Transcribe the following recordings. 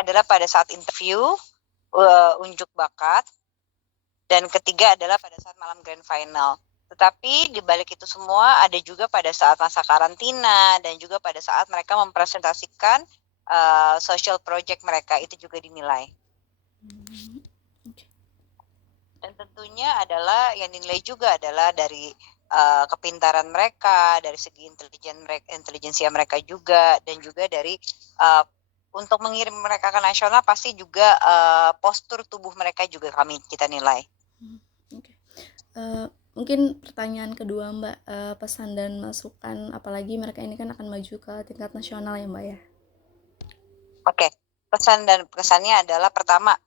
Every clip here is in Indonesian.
adalah pada saat interview, unjuk bakat, dan ketiga adalah pada saat malam grand final. Tetapi di balik itu semua ada juga pada saat masa karantina dan juga pada saat mereka mempresentasikan social project mereka, itu juga dinilai. Oke. Dan tentunya adalah yang dinilai juga adalah dari kepintaran mereka, dari segi intelijensia mereka juga, dan juga dari untuk mengirim mereka ke nasional pasti juga postur tubuh mereka juga kita nilai. Oke. Mungkin pertanyaan kedua Mbak, pesan dan masukan, apalagi mereka ini kan akan maju ke tingkat nasional ya Mbak ya. Oke, pesan dan kesannya adalah pertama,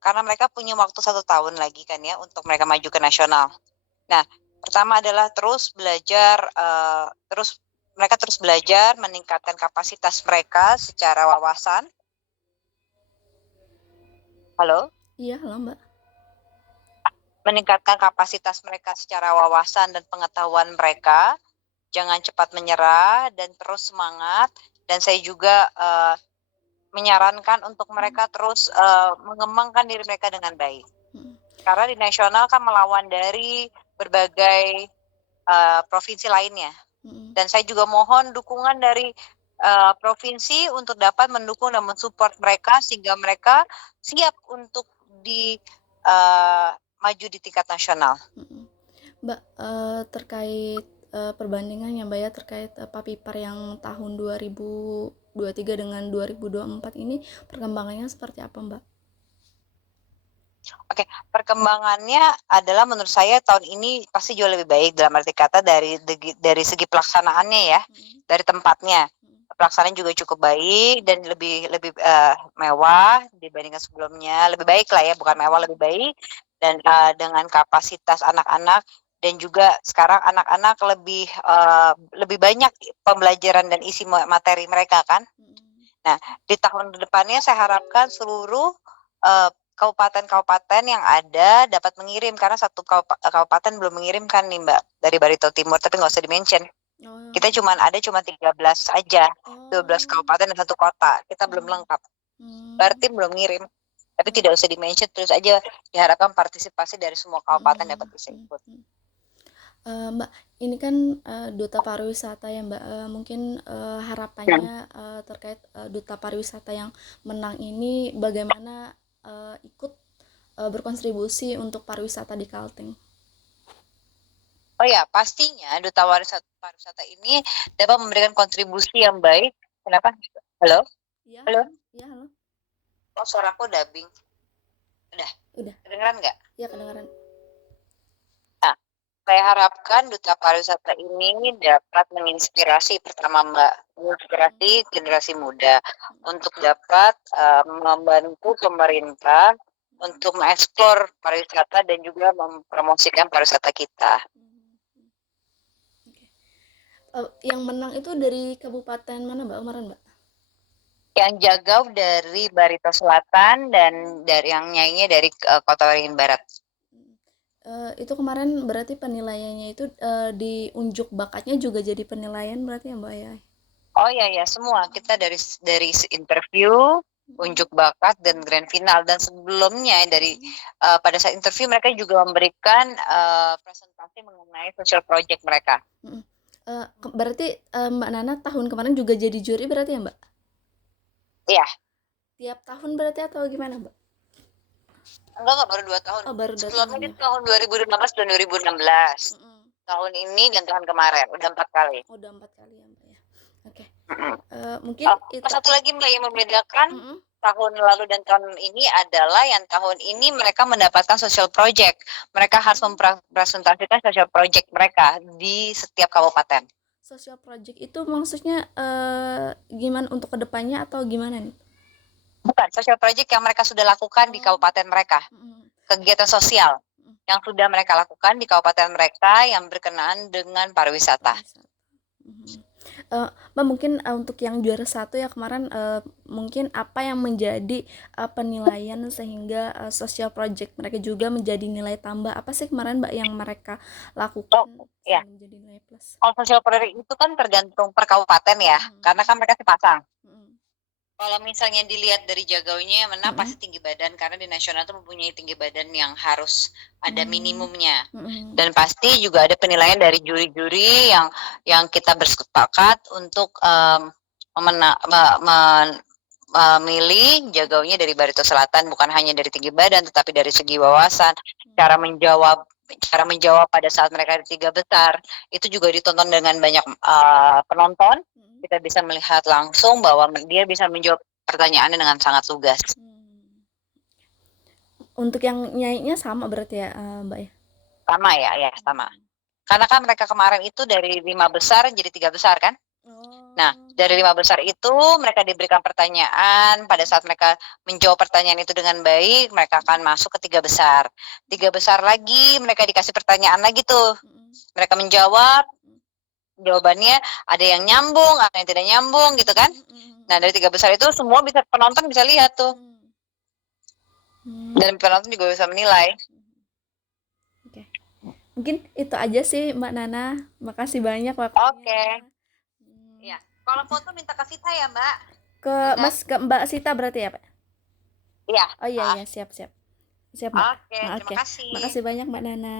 karena mereka punya waktu 1 tahun lagi kan ya untuk mereka maju ke nasional. Nah, pertama adalah mereka terus belajar, meningkatkan kapasitas mereka secara wawasan. Halo? Iya, halo Mbak. Meningkatkan kapasitas mereka secara wawasan dan pengetahuan mereka. Jangan cepat menyerah dan terus semangat. Dan saya juga menyarankan untuk mereka terus mengembangkan diri mereka dengan baik. Karena di nasional kan melawan dari berbagai provinsi lainnya. Dan saya juga mohon dukungan dari provinsi untuk dapat mendukung dan mensupport mereka sehingga mereka siap untuk maju di tingkat nasional. Mbak, terkait perbandingannya Mbak ya, terkait Papipar yang tahun 2023 dengan 2024 ini perkembangannya seperti apa Mbak? Oke, perkembangannya adalah menurut saya tahun ini pasti jauh lebih baik dalam arti kata dari segi pelaksanaannya ya, dari tempatnya. Pelaksanaan juga cukup baik dan lebih mewah dibandingkan sebelumnya, lebih baik lah ya, bukan mewah, lebih baik, dan dengan kapasitas anak-anak, dan juga sekarang anak-anak lebih banyak pembelajaran dan isi materi mereka kan. Nah, di tahun depannya saya harapkan seluruh kabupaten-kabupaten yang ada dapat mengirim, karena satu kabupaten belum mengirimkan nih Mbak, dari Barito Timur, tapi nggak usah di-mention. Kita cuma 13 aja, 12 kabupaten dan 1 kota. Kita belum lengkap. Berarti belum ngirim. Tapi tidak usah di-mention, terus aja diharapkan partisipasi dari semua kabupaten dapat bisa ikut. Mbak, ini kan duta pariwisata ya Mbak, mungkin harapannya terkait duta pariwisata yang menang ini bagaimana ikut berkontribusi untuk pariwisata di Kalteng. Oh ya, pastinya duta pariwisata ini dapat memberikan kontribusi yang baik. Kenapa? Halo? Iya, Halo? iya, halo. Oh, suaraku dubbing. Udah. Kedengeran nggak? Iya, kedengaran. Nah, saya harapkan duta pariwisata ini dapat menginspirasi, pertama Mbak, menginspirasi generasi muda untuk dapat membantu pemerintah untuk mengeksplor pariwisata dan juga mempromosikan pariwisata kita. Yang menang itu dari kabupaten mana Mbak kemarin Mbak? Yang Jagau dari Barito Selatan dan dari yang nyanyinya dari Kota Waringin Barat. Itu kemarin berarti penilaiannya itu di unjuk bakatnya juga jadi penilaian berarti ya Mbak ya? Oh ya semua kita dari interview, unjuk bakat dan grand final, dan sebelumnya pada saat interview mereka juga memberikan presentasi mengenai social project mereka. Berarti Mbak Nana tahun kemarin juga jadi juri berarti ya Mbak? Iya. Tiap tahun berarti atau gimana Mbak? Enggak, baru 2 tahun. Oh, baru 2 Sebelumnya tahun di ya. tahun 2015 dan 2016. Tahun ini dan tahun kemarin udah 4 kali. Udah 4 kali ya Mbak ya. Oke. Mungkin itu satu lagi Mbak yang membedakan tahun lalu dan tahun ini adalah yang tahun ini mereka mendapatkan social project. Mereka harus mempresentasikan social project mereka di setiap kabupaten. Social project itu maksudnya gimana untuk kedepannya atau gimana nih? Bukan, social project yang mereka sudah lakukan di kabupaten mereka. Kegiatan sosial yang sudah mereka lakukan di kabupaten mereka yang berkenaan dengan pariwisata. Mbak, mungkin untuk yang juara 1 ya kemarin, mungkin apa yang menjadi penilaian sehingga social project mereka juga menjadi nilai tambah, apa sih kemarin Mbak yang mereka lakukan ya. menjadi nilai plus? Kalau social project itu kan tergantung per kabupaten ya, karena kan mereka sepasang. Kalau misalnya dilihat dari jagaunya yang menang Mhm. pasti tinggi badan, karena di nasional tuh mempunyai tinggi badan yang harus ada Mmm, minimumnya. mhm. Dan pasti juga ada penilaian dari juri-juri yang kita bersepakat untuk, memena me men memilih jagaunya dari Barito Selatan, bukan hanya dari tinggi badan, tetapi dari segi wawasan, cara Mmm. menjawab cara menjawab pada saat mereka di 3 besar, itu juga ditonton dengan banyak, penonton. Mhm. Kita bisa melihat langsung bahwa dia bisa menjawab pertanyaannya dengan sangat lugas. Mmm. Untuk yang nyanyinya sama berarti ya, Mbak, ya? Sama ya, sama. Mmm. Karena kan mereka kemarin itu dari 5 besar jadi 3 besar kan. Nah, Oh, dari mhm. 5 besar itu mereka diberikan pertanyaan, pada Mhm. saat mereka menjawab pertanyaan itu dengan baik, mereka akan Mhm. masuk ke 3 besar. 3 Mhm. besar lagi mereka dikasih pertanyaan lagi tuh. Mhm. Mereka menjawab, Mhm. jawabannya ada yang nyambung, ada yang tidak nyambung gitu kan. Mhm mhm Nah, mhm. dari 3 besar itu semua penonton bisa lihat tuh, Mmm. Mmm. dan penonton juga bisa menilai. Mhm. Oke. Mungkin itu aja sih Mbak Nana, makasih banyak waktunya. Oke, Mmm, iya. Kalau foto minta ke Vita ya, Mbak, Nana? ke Mbak Sita berarti ya, Pak? Iya, Oh iya heeh. iya, siap siap. Siap, Mbak. Oke, terima Oke. kasih. Makasih banyak Mbak Nana.